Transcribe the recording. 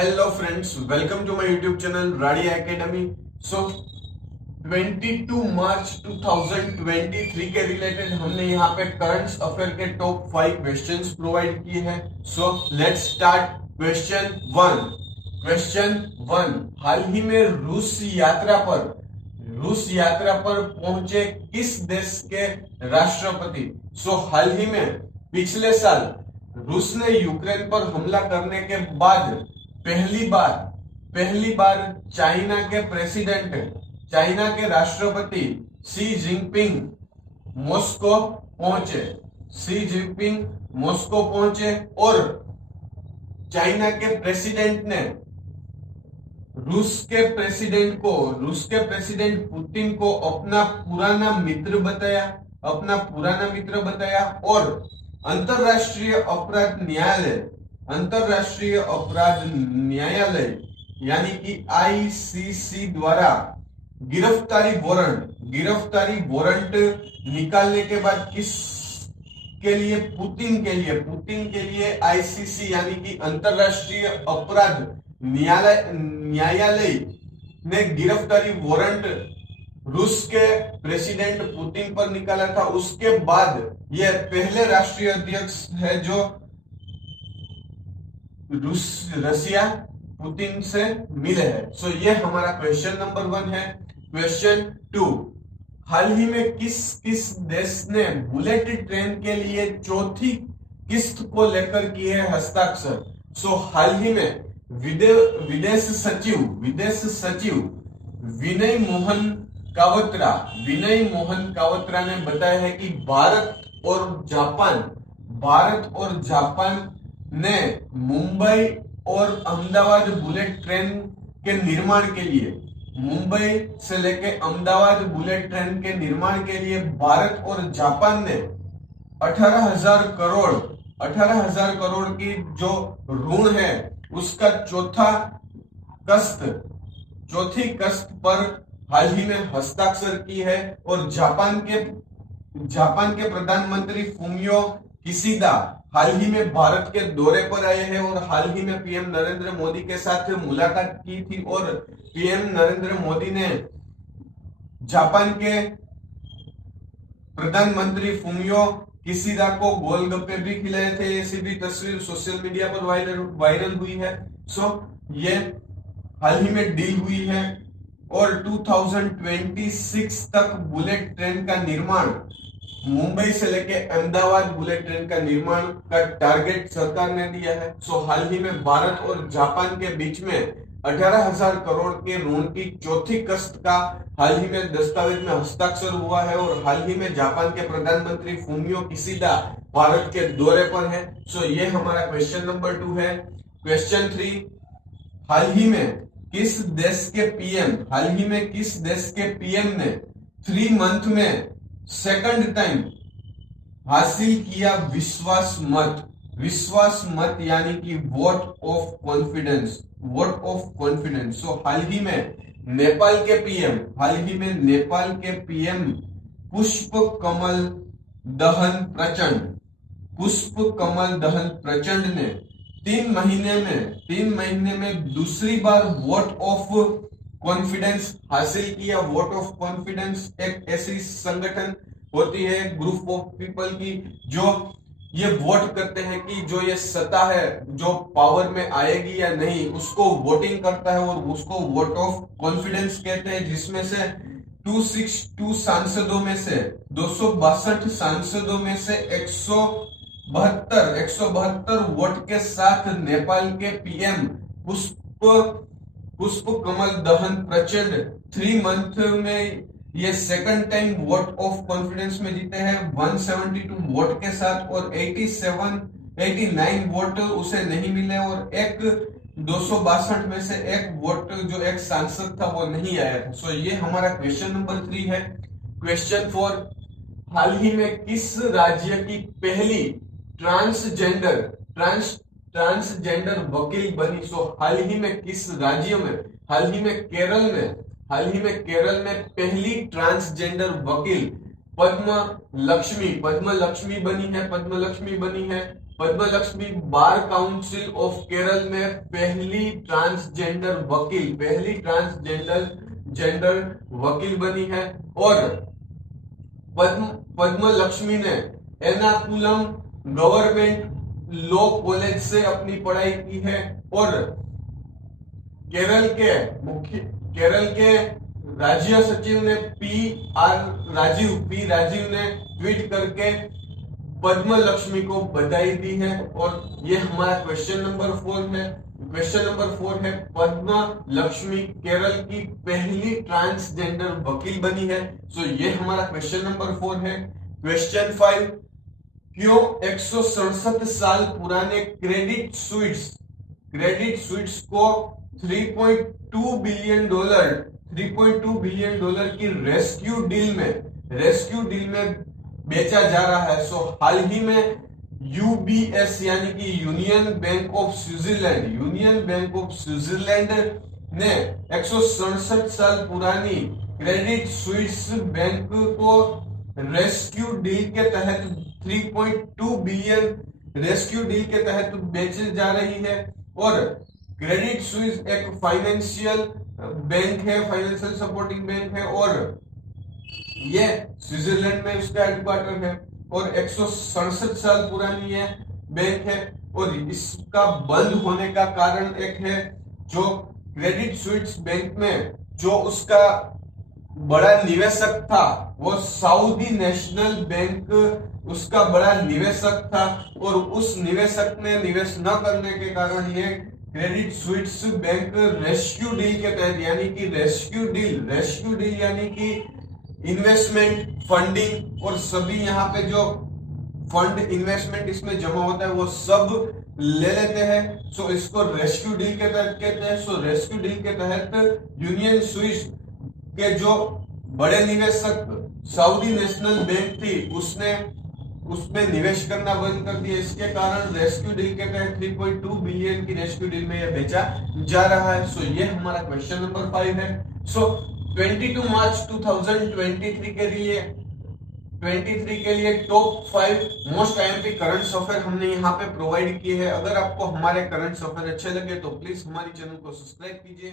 Hello friends, welcome to my YouTube channel Radia academy. So 22 March 2023 के related हमने यहाँ पे करंट अफेयर के टॉप 5 क्वेश्चंस प्रोवाइड किए हैं। So let's start. Question one, हाल ही में रूस यात्रा पर पहुंचे किस देश के राष्ट्रपति? सो हाल ही में पिछले साल रूस ने यूक्रेन पर हमला करने के बाद पहली बार चाइना के राष्ट्रपति शी जिनपिंग मॉस्को पहुंचे और चाइना के प्रेसिडेंट ने रूस के प्रेसिडेंट पुतिन को अपना पुराना मित्र बताया और अंतरराष्ट्रीय अपराध न्यायालय यानी कि आईसीसी द्वारा गिरफ्तारी वारंट निकालने के बाद पुतिन के लिए आईसीसी यानी कि अंतरराष्ट्रीय अपराध न्यायालय ने गिरफ्तारी वारंट रूस के प्रेसिडेंट पुतिन पर निकाला था। उसके बाद यह पहले राष्ट्रीय अध्यक्ष है जो रशिया पुतिन से मिले हैं। सो ये हमारा क्वेश्चन नंबर 1 है। क्वेश्चन 2, हाल ही में किस देश ने बुलेट ट्रेन के लिए चौथी किस्त को लेकर किए हैं हस्ताक्षर? सो हाल ही में विदेश सचिव विनय मोहन कावत्रा ने बताया है कि भारत और जापान ने मुंबई और अहमदाबाद बुलेट ट्रेन के निर्माण के लिए मुंबई से लेकर अहमदाबाद बुलेट ट्रेन के निर्माण के लिए भारत और जापान ने 18,000 करोड़ की जो ऋण है उसका चौथी किस्त पर हाल ही में हस्ताक्षर की है। और जापान के प्रधानमंत्री फूमियो किशिदा हाल ही में भारत के दौरे पर आए हैं और हाल ही में पीएम नरेंद्र मोदी के साथ मुलाकात की थी और पीएम नरेंद्र मोदी ने जापान के प्रधानमंत्री फूमियो किशिदा को गोलगप्पे भी खिलाए थे। ऐसी भी तस्वीर सोशल मीडिया पर वायरल हुई है। सो ये हाल ही में डील हुई है और 2026 तक बुलेट ट्रेन का निर्माण मुंबई से लेके अहमदाबाद बुलेट ट्रेन का निर्माण का टारगेट सरकार ने दिया है। सो हाल ही में भारत और जापान के बीच में 18,000 करोड़ के ऋण की चौथी किस्त का हाल ही में दस्तावेज में हस्ताक्षर हुआ है और हाल ही में जापान के प्रधानमंत्री फूमियो किशिदा भारत के दौरे पर है। सो ये हमारा क्वेश्चन नंबर 2 है। क्वेश्चन 3, हाल ही में किस देश के पीएम ने 3 मंथ में सेकंड टाइम हासिल किया विश्वास मत यानी कि वोट ऑफ कॉन्फिडेंस। सो हाल ही में नेपाल के पीएम पुष्प कमल दहन प्रचंड ने 3 महीने में दूसरी बार वोट ऑफ कॉन्फिडेंस हासिल किया। वोट ऑफ कॉन्फिडेंस एक ऐसी संगठन होती है, ग्रुप ऑफ पीपल की जो ये वोट करते हैं कि जो ये सत्ता है जो पावर में आएगी या नहीं, उसको वोटिंग करता है और उसको वोट ऑफ कॉन्फिडेंस कहते हैं। जिसमें से 262 सांसदों में से 262 सांसदों में से 172 वोट के साथ नेपाल के पीएम पुष्प कमल दहन प्रचंड 3 मंथ में ये second time vote of confidence में जीते हैं 172 वोट के साथ और 89 वोट उसे नहीं मिले और एक 262 में से एक वोट जो एक सांसद था वो नहीं आया था। सो ये हमारा क्वेश्चन नंबर 3 है। क्वेश्चन 4, हाल ही में किस राज्य की पहली ट्रांसजेंडर वकील बनी? सो हाल ही में किस राज्य में? हाल ही में केरल में पहली ट्रांसजेंडर वकील पद्म लक्ष्मी बनी है। Padma Lakshmi bar council of Kerala में पहली ट्रांसजेंडर वकील बनी है। और पद्म लक्ष्मी ने एर्नाकुलम गवर्नमेंट लॉ कॉलेज से अपनी पढ़ाई की है। और केरल के राज्य सचिव ने पी राजीव ने ट्वीट करके पद्म लक्ष्मी को बधाई दी है। और ये हमारा क्वेश्चन नंबर 4 है। क्वेश्चन नंबर 4 है, पद्म लक्ष्मी केरल की पहली ट्रांसजेंडर वकील बनी है। सो ये हमारा क्वेश्चन नंबर 4 है। क्वेश्चन 5, क्यों 167 साल पुराने क्रेडिट स्विस को 3.2 बिलियन डॉलर की रेस्क्यू डील में बेचा जा रहा है। सो हाल ही में यूबीएस यानी कि यूनियन बैंक ऑफ स्विट्जरलैंड ने 167 साल पुरानी क्रेडिट स्विस बैंक को रेस्क्यू डील के तहत 3.2 बिलियन रेस्क्यू डील के तहत बेची जा रही है। और क्रेडिट स्विस एक फाइनेंशियल सपोर्टिंग बैंक है और ये स्विट्जरलैंड में इसका हेडक्वार्टर है। और 167 साल पुरानी ये बैंक है। और इसका बंद होने का कारण एक है, जो क्रेडिट स्विस बैंक में जो उसका बड़ा निवेशक था वो सऊदी नेशनल बैंक उसका बड़ा निवेशक था। और उस निवेशक ने निवेश न करने के कारण ये Credit Suisse bank rescue deal के तहत यानी कि रेस्क्यू डील यानी कि इन्वेस्टमेंट फंडिंग और सभी यहाँ पे जो फंड इन्वेस्टमेंट इसमें जमा होता है वो सब ले लेते हैं। सो इसको रेस्क्यू डील के तहत कहते हैं। सो रेस्क्यू डील के तहत यूनियन स्विस के जो बड़े निवेशक सऊदी नेशनल बैंक थी उसमें निवेश करना बंद कर दिया। इसके कारण रेस्क्यू डील के तहत 3.2 बिलियन की रेस्क्यू डील में यह बेचा जा रहा है। सो ये हमारा क्वेश्चन नंबर 5 है। सो 22 मार्च 2023 के लिए top 5 most IMP current affair हमने यहाँ पे प्रोवाइड किए हैं। अगर आपको हमारे करंट अफेयर अच्छे लगे तो प्लीज हमारे चैनल को सब्सक्राइब कीजिए।